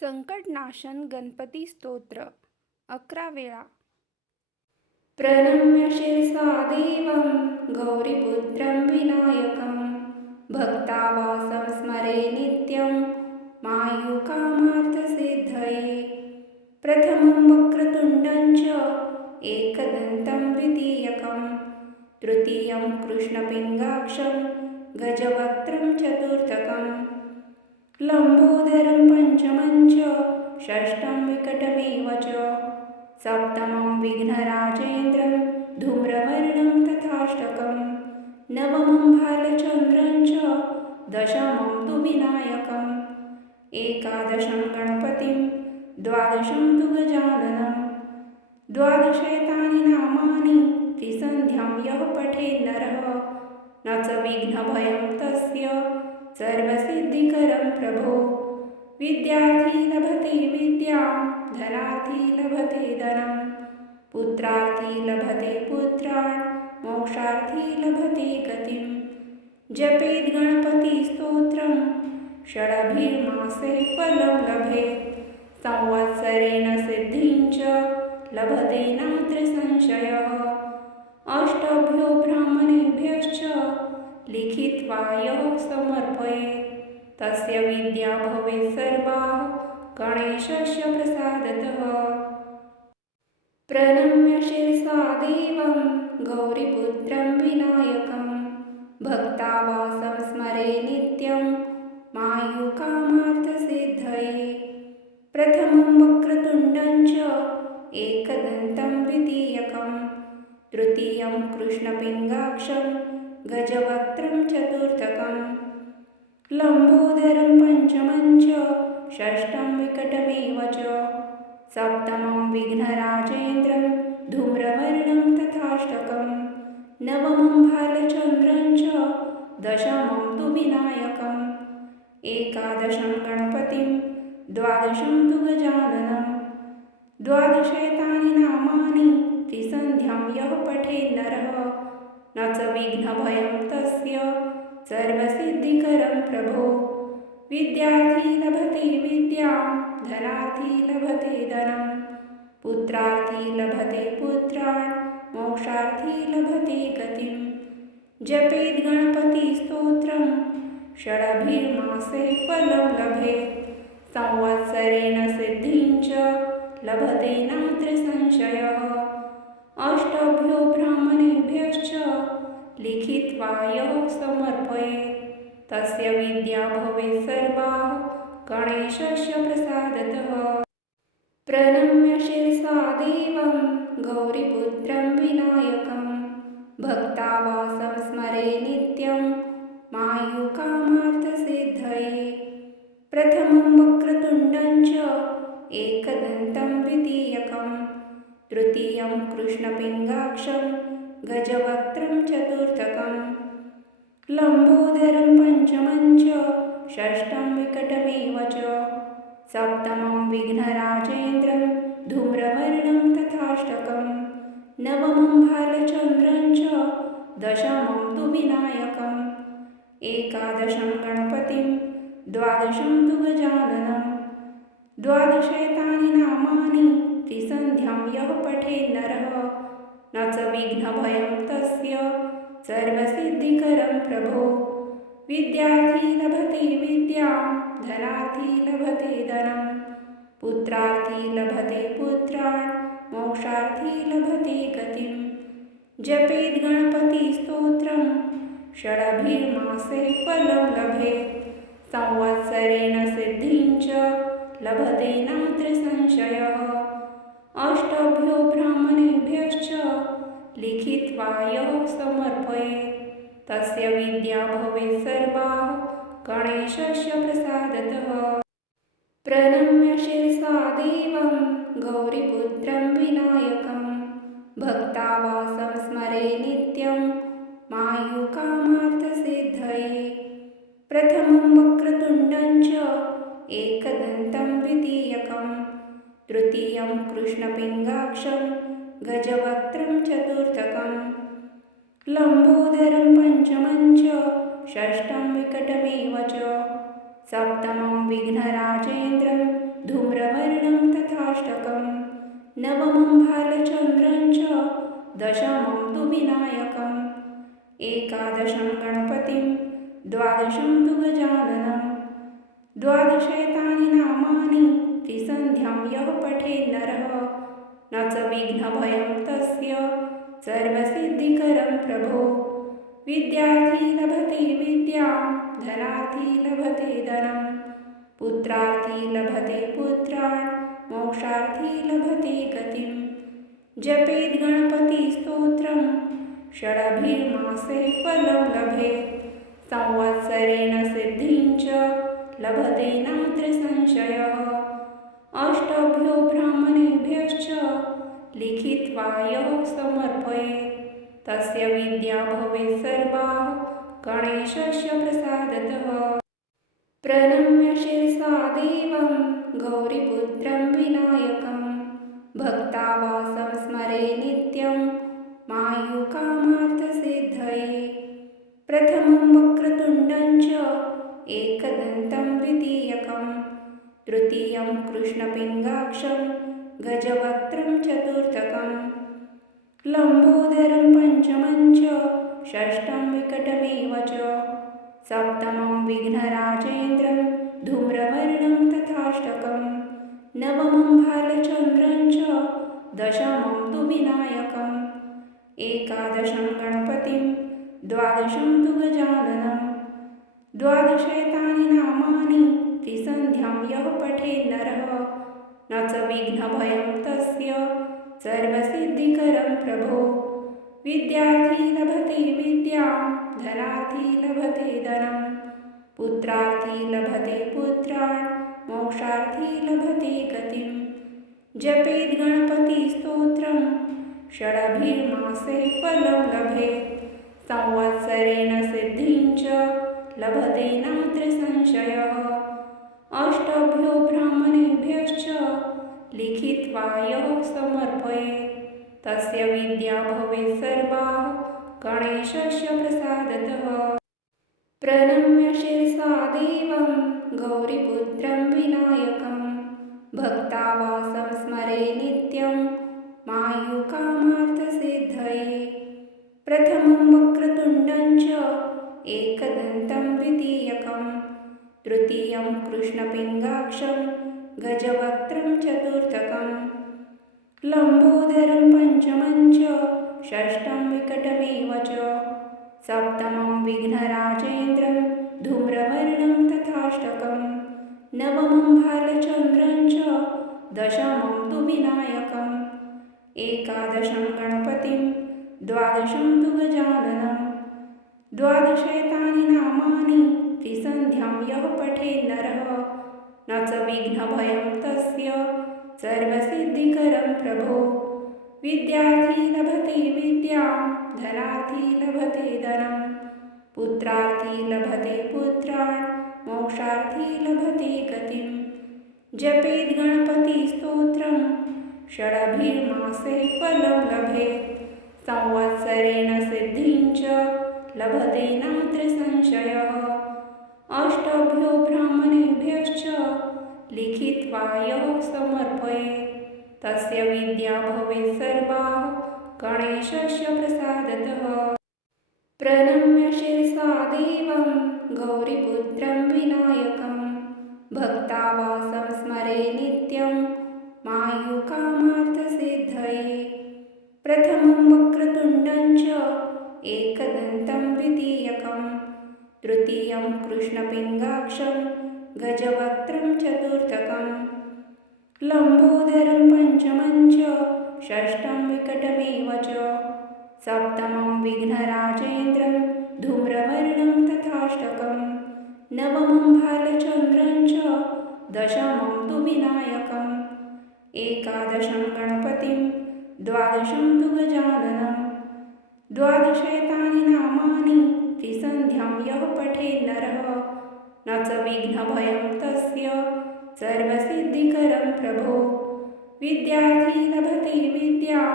संकटनाशन गणपती स्तोत्र 11 वेळा. प्रणम्य शिरसा देवं गौरीपुत्रं विनायकं भक्तावासं स्मरे नित्यं मायुकामार्थसिद्धये। प्रथमं वक्रतुण्डं च एकदन्तं द्वितीयकं तृतीयं कृष्णपिङ्गाक्षं गजवक्त्रं चतुर्थकं लम्बोदरं पञ्चमं च षष्ठं विकटमेव च सप्तमं विघ्नराजेन्द्रं धूम्रवर्णं तथाष्टकं नवमं भालचन्द्रं च दशमं तु विनायकम् एकादशं गणपतिं द्वादशं तु गजाननं द्वादशैतानि नामानि त्रिसन्ध्यां यः पठेन्नरः न च विघ्नभयं तस्य सर्वसिद्धिकरं प्रभो। विद्यार्थी लभते विद्यां धनार्थी लभते धनं पुत्रार्थी लभते पुत्रान् मोक्षार्थी लभते गतिं जपेद् गणपतिस्तोत्रं षडभिर्मासे फलं लभेत् संवत्सरेण सिद्धिं च लभते नात्र संशयः अष्टभ्यो ब्राह्मणेभ्यश्च लिखित्वा यः समर्पयेत् तस्य विद्या भवेत् सर्वा गणेशस्य प्रसादतः। प्रणम्य शिरसा देवं गौरीपुत्रं विनायकं भक्तावासं स्मरे नित्यं मायुकामार्थसिद्धये। प्रथमं वक्रतुण्डं च एकदन्तं द्वितीयकं तृतीयं कृष्णपिङ्गाक्षं गजवक्त्रं चतुर्थकं लम्बोदरं पञ्चमं च षष्ठं विकटमेव च सप्तमं विघ्नराजेन्द्रं धूम्रवर्णं तथाष्टकं नवमं भालचन्द्रं च दशमं तु विनायकम् एकादशं गणपतिं द्वादशं तु गजाननं द्वादशैतानि नामानि त्रिसन्ध्यां यः पठेन्नरः न च विघ्नभयं तस्य सर्वसिद्धिकरं प्रभो। विद्यार्थी लभते विद्यां धनार्थी लभते धनं पुत्रार्थी लभते पुत्रान् मोक्षार्थी लभते गतिं जपेद् गणपतिस्तोत्रं षडभिर्मासे फलं लभेत् संवत्सरेण सिद्धिं च लभते नात्र संशयः अष्टभ्यो ब्राह्मणेभ्यश्च लिखित्वा यः समर्पयेत् तस्य विद्या भवेत् सर्वा गणेशस्य प्रसादतः। प्रणम्य शिरसा देवं गौरीपुत्रं विनायकं भक्तावासं स्मरे नित्यं मायुकामार्थसिद्धये। प्रथमं वक्रतुण्डं च एकदन्तं द्वितीयकं तृतीयं कृष्णपिङ्गाक्षं गजवक्त्रं चतुर्थकं लम्बोदरं पञ्चमं च षष्ठं विकटमेव च सप्तमं विघ्नराजेन्द्रं धूम्रवर्णं तथाष्टकं नवमं भालचन्द्रं च दशमं तु विनायकम् एकादशं गणपतिं द्वादशं तु गजाननं द्वादशैतानि नामानि त्रिसन्ध्यां यः पठेन्नरः न च विघ्नभयं तस्य सर्वसिद्धिकरं प्रभो। विद्यार्थी लभते विद्यां धनार्थी लभते धनं पुत्रार्थी लभते पुत्रान् मोक्षार्थी लभते गतिं जपेद् गणपतिस्तोत्रं षडभिर्मासे फलं लभेत् संवत्सरेण सिद्धिं च लभते नात्र संशयः अष्टभ्यो ब्राह्मणेभ्यश्च लिखित्वा यः समर्पयेत् तस्य विद्या भवेत् सर्वा गणेशस्य प्रसादतः। प्रणम्य शिरसा देवं गौरीपुत्रं विनायकं भक्तावासं स्मरे नित्यं मायुकामार्थसिद्धये। प्रथमं वक्रतुण्डं च एकदन्तं द्वितीयकं तृतीयं कृष्णपिङ्गाक्षं गजवक्त्रं चतुर्थकं लम्बोदरं पञ्चमं च षष्ठं विकटमेव च सप्तमं विघ्नराजेन्द्रं नवमं भालचन्द्रं च दशमं तु विनायकम् एकादशं गणपतिं द्वादशं तु गजाननं द्वादशैतानि नामानि त्रिसन्ध्यां यः पठेन्नरः न च विघ्नभयं तस्य सर्वसिद्धिकरं प्रभो विद्यार्थी लभते विद्यां धनार्थी लभते धनं पुत्रार्थी लभते पुत्रान् मोक्षार्थी लभते गतिं जपेत् गणपतिस्तोत्रं षडभिर्मासे फलं लभेत् संवत्सरेण सिद्धिं च लभते नात्र संशयः अष्टभ्यो ब्राह्मणेभ्यश्च लिखित्वा यः समर्पयेत् तस्य विद्या भवेत् सर्वा गणेशस्य प्रसादतः प्रणम्य शिरसा देवं गौरीपुत्रं विनायकं भक्तावासं स्मरे नित्यं मायुकामार्थसिद्धये प्रथमं वक्रतुण्डं च एकदन्तं द्वितीयकं तृतीयं कृष्णपिङ्गाक्षं गजवक्त्रं चतुर्थकं लम्बोदरं पञ्चमं च षष्ठं विकटमेव च सप्तमं विघ्नराजेन्द्रं धूम्रवर्णं तथाष्टकं नवमं भालचन्द्रं च दशमं तु विनायकम् एकादशं गणपतिं द्वादशं तु गजाननं द्वादशैतानि नामानि त्रिसन्ध्यां यः पठेन्नरः न च विघ्नभयं तस्य सर्वसिद्धिकरं प्रभो विद्यार्थी लभते विद्यां धनार्थी लभते धनं पुत्रार्थी लभते पुत्रान् मोक्षार्थी लभते गतिं जपेत् गणपतिस्तोत्रं षडभिर्मासे फलं लभेत् संवत्सरेण सिद्धिं च लभते नात्र संशयः अष्टभ्यो ब्राह्मणेभ्यश्च लिखित्वा यः समर्पयेत् तस्य विद्या भवेत् सर्वा गणेशस्य प्रसादतः प्रणम्य शिरसा देवं गौरीपुत्रं विनायकं भक्तावासं स्मरे नित्यं मायुकामार्थसिद्धये प्रथमं वक्रतुण्डं च एकदन्तं द्वितीयकं तृतीयं कृष्णपिङ्गाक्षं गजवक्त्रं चतुर्थकं लम्बोदरं पञ्चमं च षष्ठं विकटमेव च सप्तमं विघ्नराजेन्द्रं धूम्रवर्णं तथाष्टकं नवमं भालचन्द्रं च दशमं तु विनायकम् एकादशं गणपतिं द्वादशं तु गजाननं द्वादशैतानि नामानि त्रिसन्ध्यां यः पठेन्नरः न च विघ्नभयं तस्य सर्वसिद्धिकरं प्रभो विद्यार्थी लभते विद्यां धनार्थी लभते धनं पुत्रार्थी लभते पुत्रान् मोक्षार्थी लभते गतिं जपेत् गणपतिस्तोत्रं षडभिर्मासे फलं लभेत् संवत्सरेण सिद्धिं च लभते नात्र संशयः अष्टभ्यो ब्राह्मणेभ्यश्च लिखित्वा यः समर्पयेत् तस्य विद्या भवेत् सर्वा गणेशस्य प्रसादतः प्रणम्य शिरसा देवं गौरीपुत्रं विनायकं भक्तावासं स्मरे नित्यं मायुकामार्थसिद्धये प्रथमं वक्रतुण्डं च एकदन्तं द्वितीयकं तृतीयं कृष्णपिङ्गाक्षं गजवक्त्रं चतुर्थकं लम्बोदरं पञ्चमं च षष्ठं विकटमेव च सप्तमं विघ्नराजेन्द्रं धूम्रवर्णं तथाष्टकं नवमं भालचन्द्रं च दशमं तु विनायकम् एकादशं गणपतिं द्वादशं तु गजाननं द्वादशैतानि नामानि त्रिसन्ध्यां यः पठेन्नरः न च विघ्नभयं तस्य सर्वसिद्धिकरं प्रभो विद्यार्थी लभते विद्यां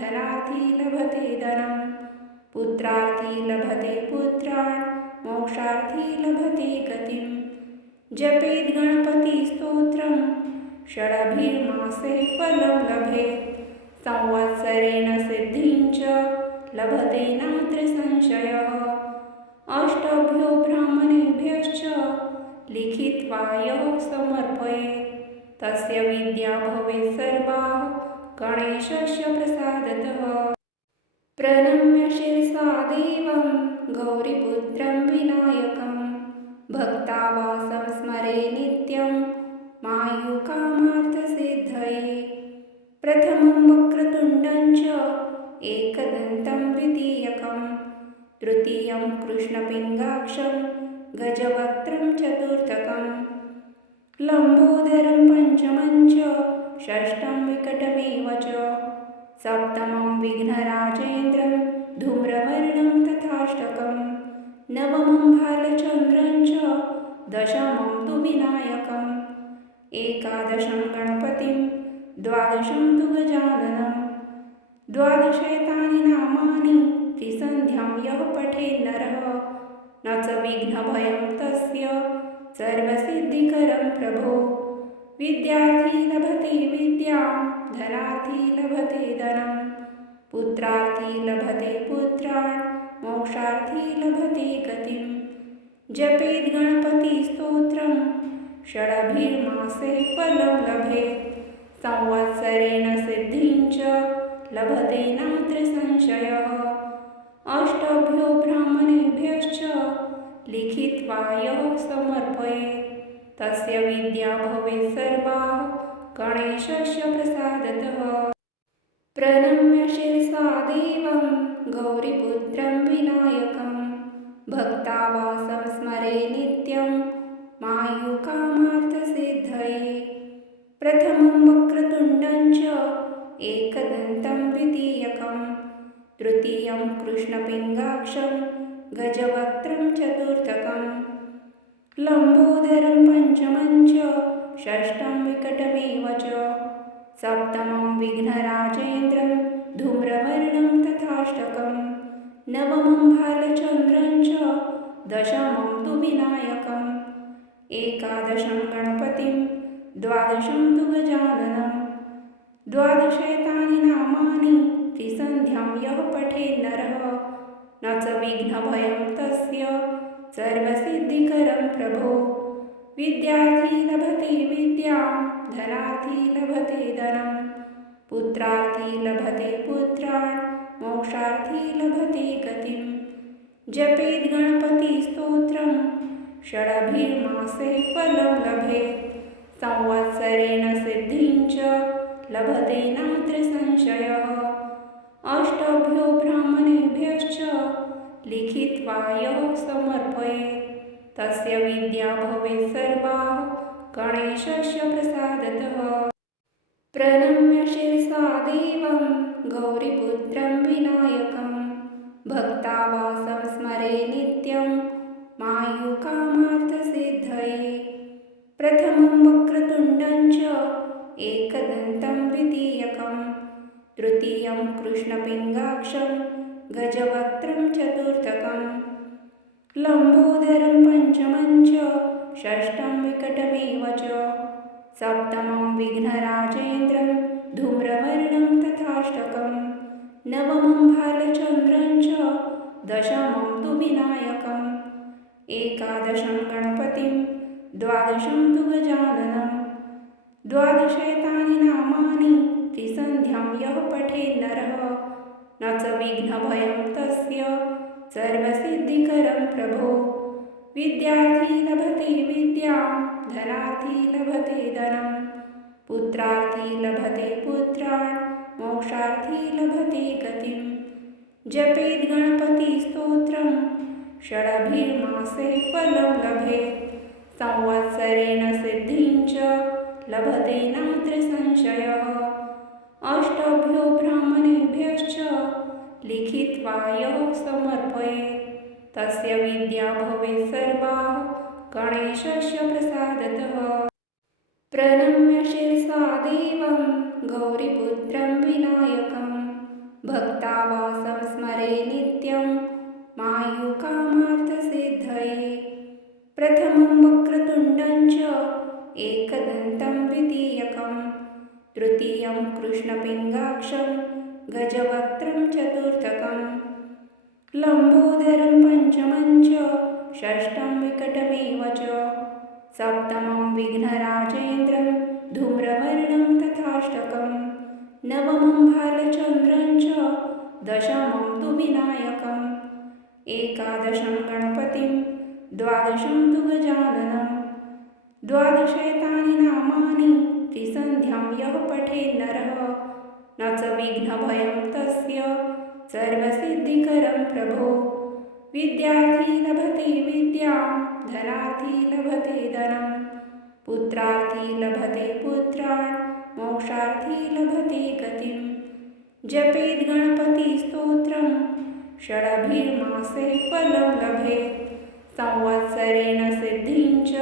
धनार्थी लभते धनं पुत्रार्थी लभते पुत्रान् मोक्षार्थी लभते गतिं जपेत् गणपतिस्तोत्रं षडभिर्मासे फलं लभेत् संवत्सरेण सिद्धिञ्च लभते नात्र संशयः अष्टभ्यो ब्राह्मणेभ्यश्च लिखित्वा यः समर्पयेत् तस्य विद्या भवेत् सर्वा गणेशस्य प्रसादतः प्रणम्य शिरसा देवं गौरीपुत्रं विनायकं भक्तावासं स्मरे नित्यं मायुकामार्थसिद्धये प्रथमं वक्रतुण्डं च एकदन्तं द्वितीयकं तृतीयं कृष्णपिङ्गाक्षं गजवक्त्रं चतुर्थकं लम्बोदरं पञ्चमं च षष्ठं विकटमेव च सप्तमं विघ्नराजेन्द्रं धूम्रवर्णं तथाष्टकं नवमं भालचन्द्रं च दशमं तु विनायकम् एकादशं गणपतिं द्वादशं तु गजाननं द्वादशैतानि नामानि त्रिसन्ध्यां यः पठेत् नरः न च विघ्नभयं तस्य सर्वसिद्धिकरं प्रभो विद्यार्थी लभते विद्यां धनार्थी लभते धनं पुत्रार्थी लभते पुत्रान् मोक्षार्थी लभते गतिं जपेत् गणपतिस्तोत्रं षडभिर्मासे फलं लभेत् संवत्सरेण सिद्धिञ्च लभते नात्र संशयः अष्टभ्यो ब्राह्मणेभ्यश्च लिखित्वा यः समर्पयेत् तस्य विद्या भवेत् सर्वा गणेशस्य प्रसादतः प्रणम्य शिरसा देवं गौरीपुत्रं विनायकं भक्तावासं स्मरे नित्यं मायुकामार्थसिद्धये प्रथमं वक्रतुण्डं च एकदन्तं द्वितीयकं तृतीयं कृष्णपिङ्गाक्षं गजवक्त्रं चतुर्थकं लम्बोदरं पञ्चमं च षष्ठं विकटमेव च सप्तमं विघ्नराजेन्द्रं धूम्रवर्णं तथाष्टकं नवमं भालचन्द्रं च दशमं तु विनायकम् एकादशं गणपतिं द्वादशं तु गजाननं द्वादशैतानि नामानि त्रिसन्ध्यां यः पठेत् नरः न च विघ्नभयं तस्य सर्वसिद्धिकरं प्रभो विद्यार्थी लभते विद्यां धनार्थी लभते धनं पुत्रार्थी लभते पुत्रान् मोक्षार्थी लभते गतिं जपेत् गणपतिस्तोत्रं षडभिर्मासे फलं लभेत् संवत्सरेण सिद्धिञ्च लभते नात्र संशयः अष्टभ्यो ब्राह्मणेभ्यश्च लिखित्वा यः समर्पयेत् तस्य विद्या भवेत् सर्वा गणेशस्य प्रसादतः प्रणम्य शिरसा देवं गौरीपुत्रं विनायकं भक्तावासं स्मरे नित्यं मायुकामार्थसिद्धये प्रथमं वक्रतुण्डं च एकदन्तं द्वितीयकं तृतीयं कृष्णपिङ्गाक्षं गजवक्त्रं चतुर्थकं लम्बोदरं पञ्चमं च षष्ठं विकटमेव च सप्तमं विघ्नराजेन्द्रं धूम्रवर्णं तथाष्टकं नवमं भालचन्द्रं च दशमं तु विनायकम् एकादशं गणपतिं द्वादशं तु गजाननं द्वादशैतानि नामानि त्रिसन्ध्यां यः पठेत् नरः न च विघ्नभयं तस्य सर्वसिद्धिकरं प्रभो विद्यार्थी लभते विद्यां धनार्थी लभते धनं पुत्रार्थी लभते पुत्रान् मोक्षार्थी लभते गतिं जपेत् गणपतिस्तोत्रं षडभिर्मासे फलं लभेत् संवत्सरेण सिद्धिञ्च लभते नात्र संशयः अष्टभ्यो ब्राह्मणेभ्यश्च लिखित्वा यः समर्पयेत् तस्य विद्या भवेत् सर्वा गणेशस्य प्रसादतः प्रणम्य शिरसा देवं गौरीपुत्रं विनायकं भक्तावासं स्मरे नित्यं मायुकामार्थसिद्धये प्रथमं वक्रतुण्डं च एकदन्तं द्वितीयकं तृतीयं कृष्णपिङ्गाक्षं गजवक्त्रं चतुर्थकं लम्बोदरं पञ्चमं च षष्ठं विकटमेव च सप्तमं विघ्नराजेन्द्रं धूम्रवर्णं तथाष्टकं नवमं भालचन्द्रं च दशमं तु विनायकम् एकादशं गणपतिं द्वादशं तु गजाननं द्वादशैतानि नामानि त्रिसन्ध्यां यः पठेत् नरः न च विघ्नभयं तस्य सर्वसिद्धिकरं प्रभो विद्यार्थी लभते विद्यां धनार्थी लभते धनं पुत्रार्थी लभते पुत्रान् मोक्षार्थी लभते गतिं जपेत् गणपतिस्तोत्रं षडभिर्मासे फलं लभेत् संवत्सरेण सिद्धिं च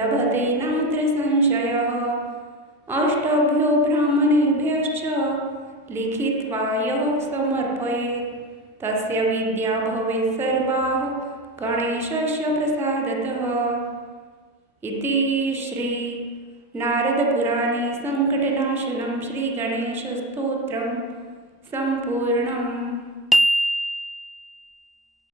लभते नात्र संशयः अष्टभ्यो ब्राह्मणेभ्यश्च लिखित्वा यः समर्पयेत् तस्य विद्या भवेत् सर्वा गणेशस्य प्रसादतः इति श्री नारदपुराणे सङ्कटनाशनं श्रीगणेशस्तोत्रं सम्पूर्णम्।